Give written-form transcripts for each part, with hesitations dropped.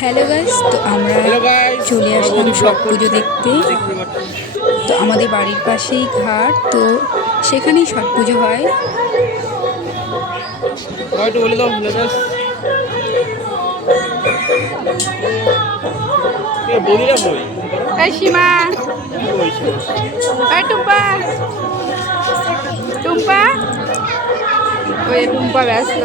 Hello guys, তো আমরা চলে আসলাম ছট পুজো দেখতে। তো আমাদের বাড়ির পাশেই ঘাট, তো সেখানেই ছট পুজো হয়। সীমা, টুম্পা টুম্পা ওই টুম্পা ব্যস্ত।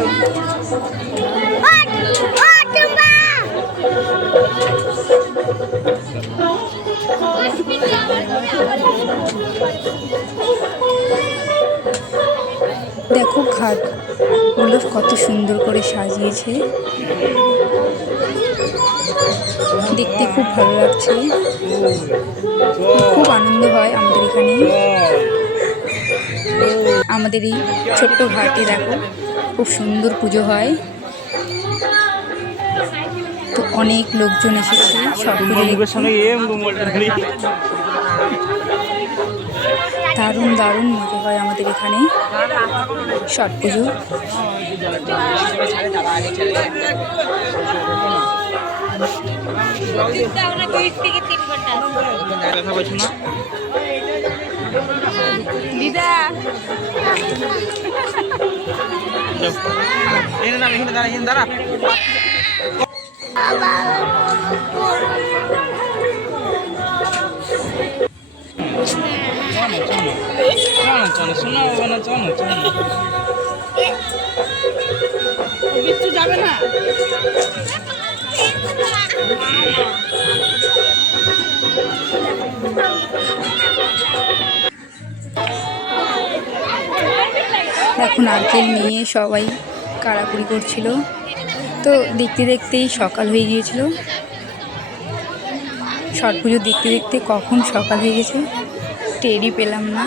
দেখো ঘাটগুলো কত সুন্দর করে সাজিয়েছে, দেখতে খুব ভালো লাগছে। খুব আনন্দ হয় আমাদের এখানে। আমাদের এই ছোট্ট ঘাটে দেখো খুব সুন্দর পুজো হয়। তো অনেক লোকজন এসেছে ছট পুজো দেখতে। দারুণ দারুণ মজা হয় আমাদের এখানে ছট পুজো। দিদা দাঁড়া কিচ্ছু যাবে না। এখন নারকেল নিয়ে সবাই কাড়াকুড়ি করছিল। তো দেখতে দেখতেই সকাল হয়ে গিয়েছিল। ছট পুজো দেখতে দেখতে কখন সকাল হয়ে গেছে টেরই পেলাম না।